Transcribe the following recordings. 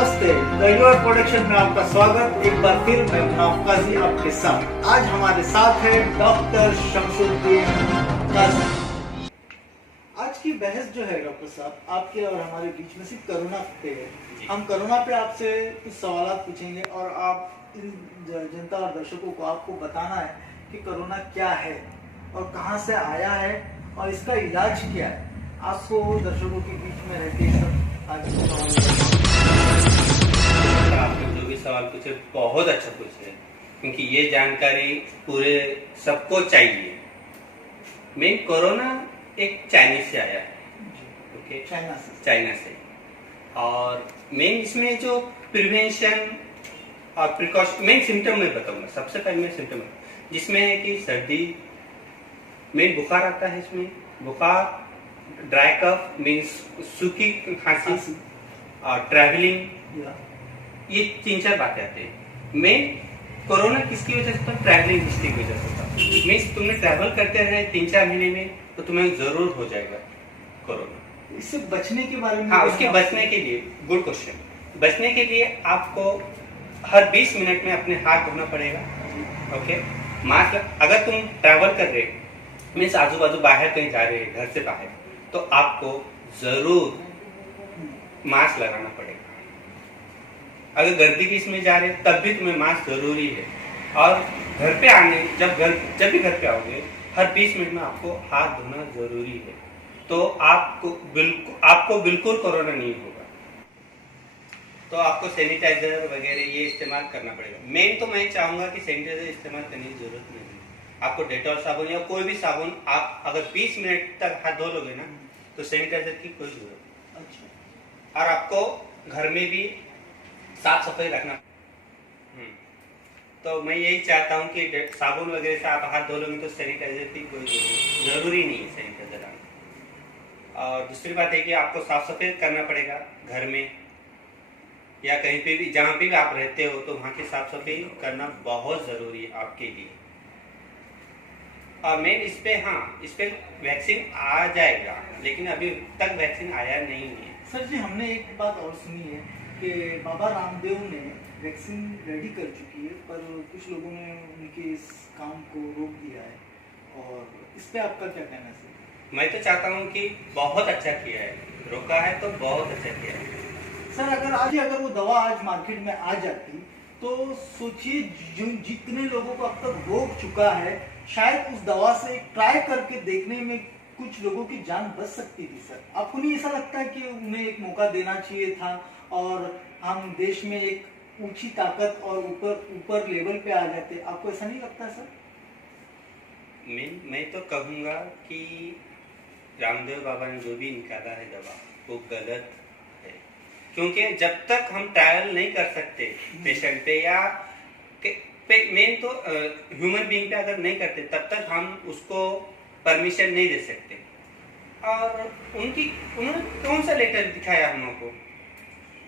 नमस्ते, the your production में आपका स्वागत। एक बार फिर मैं मुनाफकाजी आपके साथ। आज हमारे साथ है डॉक्टर शमसुद्दीन काजी। आज की बहस जो है डॉक्टर साहब, आपके और हमारे बीच में सिर्फ कोरोना पे है। हम कोरोना पे आपसे कुछ सवाल पूछेंगे और आप इन जनता और दर्शकों को आपको बताना है कि कोरोना क्या है और कहाँ से आया है और इसका इलाज क्या है। आपको दर्शकों के बीच में रहते सब आगे आपने जो भी सवाल पूछे बहुत अच्छा पूछे, क्योंकि ये जानकारी पूरे सबको चाहिए। मेन कोरोना एक चाइनीज से आया है, ओके, चाइना से। और मेन इसमें जो प्रिवेंशन और प्रिकॉशन, मेन सिम्टम मैं बताऊंगा। सबसे पहले मैं सिम्टम जिसमें है कि सर्दी, मेन बुखार आता है। इसमें बुखार, ड्राई कफ मीन्स सूखी खांसी और ट्रैवलिंग, ये 3-4 बातें आते हैं। मेन कोरोना किसकी वजह से होता है? ट्रैवलिंग हिस्ट्री की वजह से होता है। मीन्स तुमने ट्रैवल करते रहे 3-4 महीने में तो तुम्हें जरूर हो जाएगा कोरोना। इससे बचने के बारे में? हाँ, उसके बचने के लिए गुड क्वेश्चन। बचने के लिए आपको हर 20 मिनट में अपने हाथ धोना पड़ेगा, ओके। मास्क, अगर तुम ट्रैवल कर रहे मीन्स आजू बाजू बाहर कहीं जा रहे हैं, घर से बाहर, तो आपको जरूर मास्क लगाना पड़ेगा। अगर गर्दी की इसमें जा रहे तब भी तुम्हें मास्क जरूरी है। और घर पे आने जब भी घर पे आओगे, हर 20 मिनट में आपको हाथ धोना जरूरी है। तो आपको बिल्कुल कोरोना नहीं होगा। तो आपको सैनिटाइजर वगैरह ये इस्तेमाल करना पड़ेगा। मेन तो मैं चाहूंगा कि सैनिटाइजर इस्तेमाल करने की जरूरत नहीं है। आपको डेटॉल साबुन या कोई भी साबुन, आप अगर 20 मिनट तक हाथ धो लोगे ना, तो सैनिटाइजर की कोई जरूरत नहीं। अच्छा। और आपको घर में भी साफ सफाई रखना। तो मैं यही चाहता हूँ कि साबुन वगैरह से आप हाथ धो लोगे तो सैनिटाइजर की कोई जरूरी नहीं है सैनिटाइजर आना। और दूसरी बात है कि आपको साफ सफाई करना पड़ेगा घर में या कहीं पे भी, जहाँ पे भी आप रहते हो, तो वहाँ की साफ सफाई करना बहुत जरूरी है आपके लिए। और मेन इस पे वैक्सीन आ जाएगा, लेकिन अभी तक वैक्सीन आया नहीं है। सर जी, हमने एक बात और सुनी है कि बाबा रामदेव ने वैक्सीन रेडी कर चुकी है, पर कुछ लोगों ने उनके इस काम को रोक दिया है। और इस पे आपका क्या कहना है सर? मैं तो चाहता हूँ कि बहुत अच्छा किया है, रोका है तो बहुत अच्छा किया है। सर, अगर वो दवा आज मार्केट में आ जाती तो सोचिए जितने लोगों को अब तक रोक चुका है, शायद उस दवा से ट्राई करके देखने में कुछ लोगों की जान बच सकती थी। सर, आपको नहीं ऐसा लगता है कि उन्हें एक मौका देना चाहिए था और हम देश में एक ऊंची ताकत और ऊपर लेवल पे आ जाते? आपको ऐसा नहीं लगता सर? मैं तो कहूँगा कि रामदेव बाबा ने जो भी निकाला है दवा, वो गलत है। क्योंकि जब तक हम ट्रायल नहीं कर सकते पेशेंट पे या मेन तो ह्यूमन बीइंग पे अगर नहीं करते, तब तक हम उसको परमिशन नहीं दे सकते। और उन्होंने कौन सा लेटर दिखाया हम लोग को?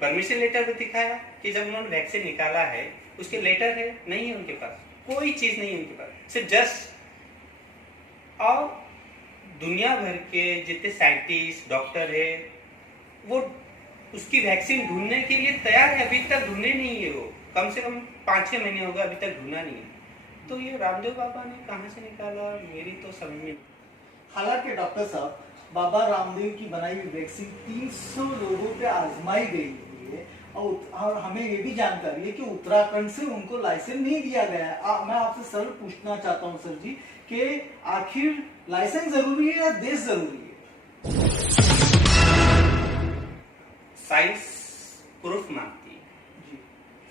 परमिशन लेटर भी दिखाया कि जब उन्होंने वैक्सीन निकाला है उसके लेटर है? नहीं है उनके पास, कोई चीज नहीं है उनके पास, सिर्फ जस्ट। और दुनिया भर के जितने साइंटिस्ट, डॉक्टर है, वो उसकी वैक्सीन ढूंढने के लिए तैयार है, अभी तक ढूंढे नहीं है। वो कम से कम 5-6 महीने हो गए, अभी तक ढूंढा नहीं है। तो ये रामदेव बाबा ने कहाँ से निकाला, मेरी तो समझ में। हालांकि डॉक्टर साहब, बाबा रामदेव की बनाई हुई वैक्सीन 300 लोगों पे आजमाई गई है और हमें ये भी जानकारी है कि उत्तराखंड से उनको लाइसेंस नहीं दिया गया है। मैं आपसे सरल पूछना चाहता हूँ सर जी कि आखिर लाइसेंस जरूरी है या देश जरूरी है? साइंस प्रूफ मांगती है जी,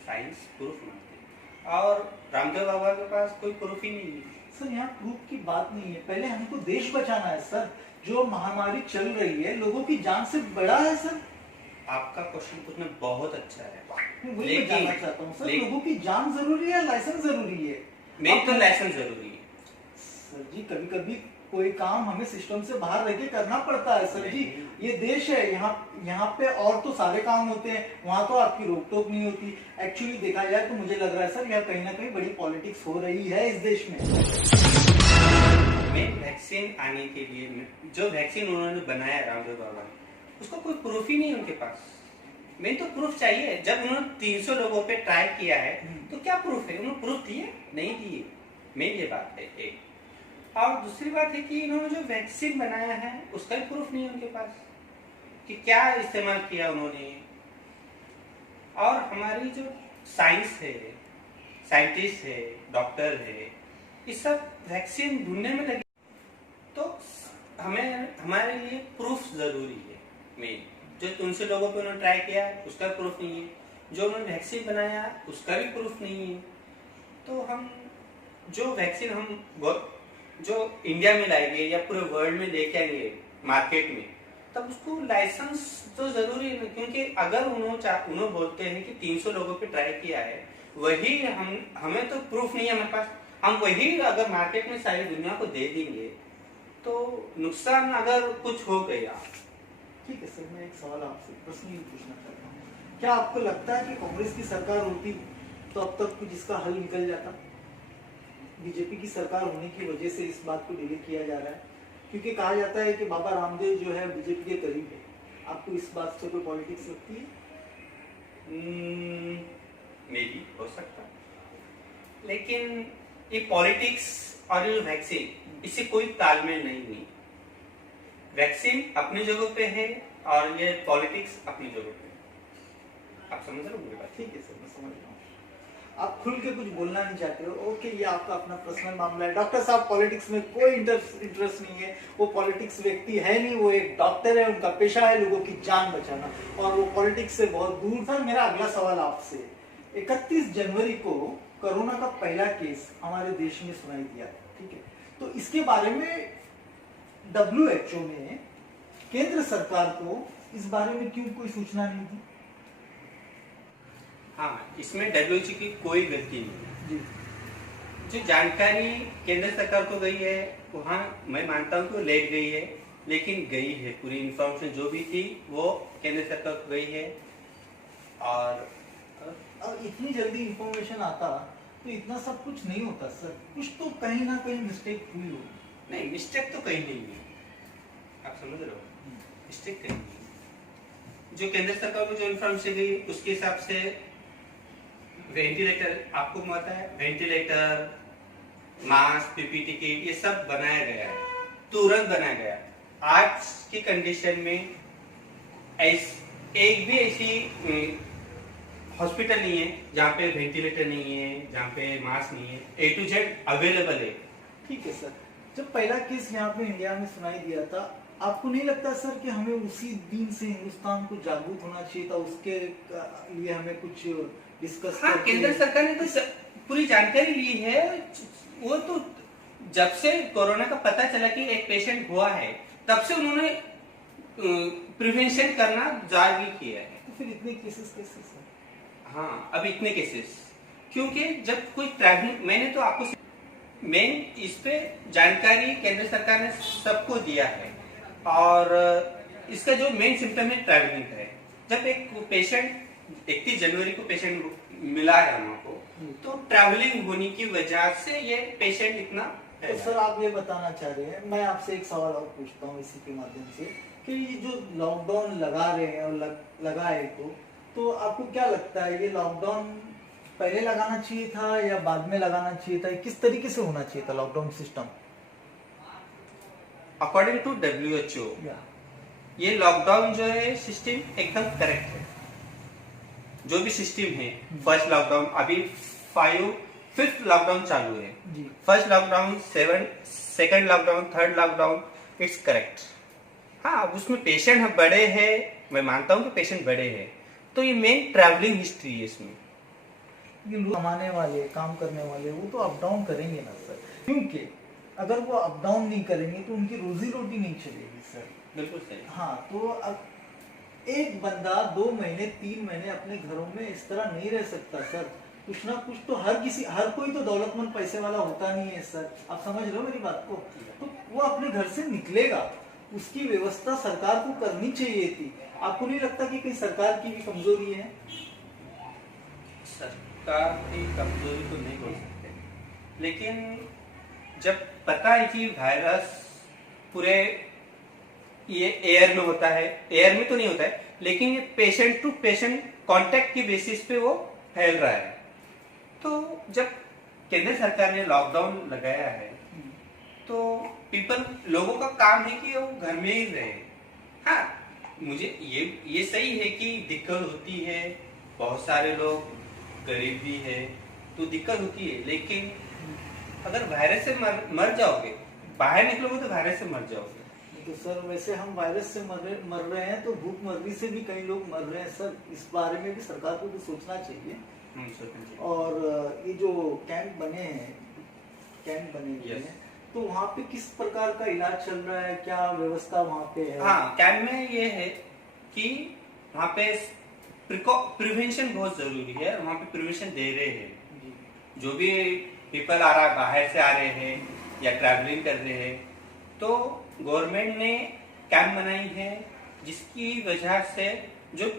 साइंस प्रूफ मांगती है और रामदेव बाबा के पास कोई प्रूफ ही नहीं है। सर, यहाँ प्रूफ की बात नहीं है, पहले हमको देश बचाना है सर। जो महामारी चल रही है, लोगों की जान से बड़ा है सर। आपका क्वेश्चन पूछना बहुत अच्छा है, लेकिन जानना चाहता हूँ सर, लोगों की जान जरूरी है, लाइसेंस जरूरी है? मेन तो लाइसेंस जरूरी है सर जी। कभी कभी कोई काम हमें सिस्टम से बाहर रह के करना पड़ता है सर जी। ये देश है, यहाँ पे और तो सारे काम होते हैं, वहाँ तो आपकी रोक टोक नहीं होती। एक्चुअली देखा जाए तो मुझे लग रहा है सर, यहाँ कहीं ना कहीं बड़ी पॉलिटिक्स हो रही है इस देश में। वैक्सीन आने के लिए जो वैक्सीन उन्होंने बनाया रामदेव बाबा, उसका कोई प्रूफ ही नहीं उनके पास। मेन तो प्रूफ चाहिए। जब उन्होंने 300 लोगों पे ट्राई किया है तो क्या प्रूफ है? उन्होंने प्रूफ दिए? नहीं दिए। मेन ये बात है एक। और दूसरी बात है कि इन्होंने जो वैक्सीन बनाया है उसका भी प्रूफ नहीं है उनके पास कि क्या इस्तेमाल किया उन्होंने। और हमारी जो साइंस है, साइंटिस्ट है, डॉक्टर है, ये सब वैक्सीन ढूंढने में लगे। तो हमें हमारे लिए प्रूफ जरूरी है। मेन जो 300 लोगों पे उन्होंने ट्राई किया उसका प्रूफ नहीं है, जो उन्होंने वैक्सीन बनाया उसका भी प्रूफ नहीं है। तो हम जो वैक्सीन जो इंडिया में लाएंगे या पूरे वर्ल्ड में लेके आएंगे मार्केट में, तब उसको लाइसेंस तो जरूरी है। क्योंकि अगर उन्होंने बोलते हैं कि 300 लोगों पे ट्राई किया है, वही हमें तो प्रूफ नहीं है हमारे पास, हम वही अगर मार्केट में सारी दुनिया को दे देंगे तो नुकसान अगर कुछ हो गया। ठीक है सर, मैं एक सवाल आपसे पर्सनली पूछना चाहता हूँ, क्या आपको लगता है कि कांग्रेस की सरकार होती तो अब तक कुछ इसका हल निकल जाता? बीजेपी की सरकार होने की वजह से इस बात को डिले किया जा रहा है, क्योंकि कहा जाता है कि बाबा रामदेव जो है बीजेपी के करीब है। आपको इस बात से कोई पॉलिटिक्स लगती है? मे बी हो सकता, लेकिन ये पॉलिटिक्स और ये वैक्सीन इससे कोई तालमेल नहीं हुई। वैक्सीन अपनी जगह पे है और ये पॉलिटिक्स अपनी जगह पे है। आप समझ रहे हो मेरी बात? ठीक है सर, मैं समझ रहा हूँ। आप खुल के कुछ बोलना नहीं चाहते हो, ओके, ये आपका अपना पर्सनल मामला है। डॉक्टर साहब, पॉलिटिक्स में कोई इंटरेस्ट नहीं है। वो पॉलिटिक्स व्यक्ति है नहीं, वो एक डॉक्टर है, उनका पेशा है लोगों की जान बचाना, और वो पॉलिटिक्स से बहुत दूर था। मेरा अगला सवाल आपसे, 31 जनवरी को कोरोना का पहला केस हमारे देश में सुनाई दिया, ठीक है, तो इसके बारे में WHO ने केंद्र सरकार को इस बारे में क्यों कोई सूचना नहीं दी? हाँ, इसमें WHO की कोई गलती नहीं है जी। जो जानकारी केंद्र सरकार को गई है वहाँ मैं मानता हूँ कि लेट गई है, लेकिन गई है। पूरी इंफॉर्मेशन जो भी थी वो केंद्र सरकार को गई है। और इतनी जल्दी इंफॉर्मेशन आता तो इतना सब कुछ नहीं होता सर, कुछ तो कहीं ना कहीं मिस्टेक हुई होगी। नहीं, मिस्टेक तो कहीं नहीं हुई, आप समझ रहे हो? मिस्टेक कहीं नहीं। जो केंद्र सरकार को जो इंफॉर्मेशन गई उसके हिसाब से वेंटिलेटर, आपको पता है, वेंटिलेटर, मास्क, PPE किट, ये सब बनाया गया है, तुरंत बनाया गया। आज की कंडीशन में एक भी ऐसी हॉस्पिटल नहीं है जहाँ पे वेंटिलेटर नहीं है, जहाँ पे मास्क नहीं है। A to Z अवेलेबल है। ठीक है सर, जब पहला केस यहाँ पे इंडिया में सुनाई दिया था, आपको नहीं लगता सर कि हमें उसी दिन से हिंदुस्तान को जागरूक होना चाहिए था? उसके लिए हमें कुछ डिस्कस हाँ, केंद्र सरकार ने तो पूरी जानकारी ली है। वो तो जब से कोरोना का पता चला कि एक पेशेंट हुआ है, तब से उन्होंने प्रिवेंशन करना जारी किया है। तो फिर इतने केसेस कैसे सर? हाँ, अब इतने केसेस क्योंकि जब कोई ट्रैवलिंग, मैंने तो आपको मेन इस पे जानकारी केंद्र सरकार ने सबको दिया है। और इसका जो मेन सिम्टम है ट्रैवलिंग का है। जब एक पेशेंट 31 जनवरी को पेशेंट मिला है हमको, तो ट्रैवलिंग होने की वजह से ये पेशेंट इतना तो सर आप ये बताना चाह रहे हैं, मैं आपसे एक सवाल और पूछता हूँ इसी के माध्यम से, कि ये जो लॉकडाउन लगा रहे हैं और लगा है, तो आपको क्या लगता है ये लॉकडाउन पहले लगाना चाहिए था या बाद में लगाना चाहिए था? किस तरीके से होना चाहिए था lockdown system? According to WHO ये लॉकडाउन जो है सिस्टम एकदम करेक्ट है। जो भी सिस्टम है, फर्स्ट लॉकडाउन, अभी 5th लॉकडाउन चालू है, first lockdown, second lockdown, third lockdown, it's correct. हाँ, उसमें पेशेंट बड़े हैं, मैं मानता हूँ कि पेशेंट बड़े हैं, तो ये मेन ट्रैवलिंग हिस्ट्री है इसमें। लोग कमाने वाले, काम करने वाले, वो तो अप डाउन करेंगे ना सर, क्योंकि अगर वो अप डाउन नहीं करेंगे तो उनकी रोजी रोटी नहीं चलेगी सर। बिल्कुल सही। हाँ, तो अब एक बंदा 2 महीने 3 महीने अपने घरों में इस तरह नहीं रह सकता सर। कुछ ना कुछ तो हर कोई तो दौलतमंद पैसे वाला होता नहीं है सर, आप समझ रहे हो मेरी बात को? तो वो अपने घर से निकलेगा, उसकी व्यवस्था सरकार को करनी चाहिए थी। आपको नहीं लगता कि कहीं सरकार की भी कमजोरी है? सरकार की कमजोरी तो नहीं बोल सकते, लेकिन जब पता है कि वायरस पूरे ये एयर में होता है, एयर में तो नहीं होता है, लेकिन ये पेशेंट टू पेशेंट कांटेक्ट की बेसिस पे वो फैल रहा है। तो जब केंद्र सरकार ने लॉकडाउन लगाया है तो लोगों का काम है कि वो घर में ही रहे। हाँ, मुझे ये सही है कि दिक्कत होती है, बहुत सारे लोग गरीब भी है तो दिक्कत होती है, लेकिन अगर वायरस से मर जाओगे, बाहर निकलोगे तो वायरस से मर जाओगे। तो सर वैसे हम वायरस से मर रहे हैं तो भूखमरी से भी कई लोग मर रहे हैं सर, इस बारे में भी सरकार को भी सोचना चाहिए। और ये जो कैंप बने हुए हैं तो वहाँ पे किस प्रकार का इलाज चल रहा है, क्या व्यवस्था वहाँ पे है? हाँ, कैंप में ये है कि वहाँ पे प्रिवेंशन बहुत जरूरी है, वहाँ पे प्रिवेंशन दे रहे हैं। जो भी पीपल आ रहा है, बाहर से आ रहे हैं या ट्रैवलिंग कर रहे हैं, तो गवर्नमेंट ने कैंप बनाई है जिसकी वजह से जो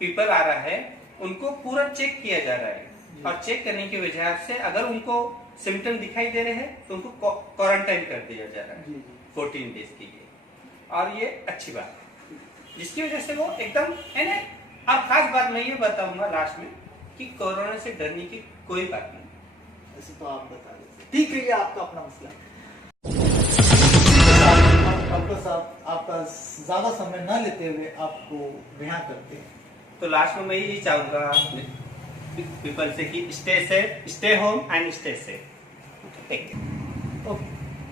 पीपल आ रहा है उनको पूरा चेक किया जा रहा है, और चेक करने की वजह से अगर उनको सिम्टम दिखाई दे रहे हैं तो उनको क्वारंटाइन कर दिया जा रहा है 14 डेज के लिए। और ये अच्छी बात है जिसकी वजह से वो एकदम है ना। अब खास बात मैं ये बताऊंगा लास्ट में कि कोरोना से डरने की कोई बात नहीं। ऐसे तो आप बता देते, ठीक है, ये आपका अपना मसला। डॉक्टर साहब, आपका ज्यादा समय न लेते हुए आपको रिहा करते हैं। तो लास्ट में मैं यही चाहूंगा पीपल से कि stay safe, stay home and stay safe.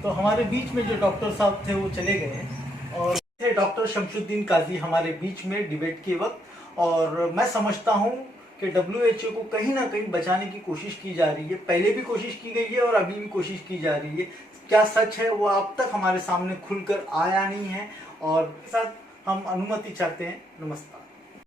तो हमारे बीच में जो डॉक्टर साहब थे वो चले गए और थे डॉक्टर शमसुद्दीन काजी हमारे बीच में डिबेट के वक्त। और मैं समझता हूँ कि WHO को कहीं ना कहीं बचाने की कोशिश की जा रही है, पहले भी कोशिश की गई है और अभी भी कोशिश की जा रही है। क्या सच है वो अब तक हमारे सामने खुलकर आया नहीं है, और साथ हम अनुमति चाहते हैं। नमस्कार।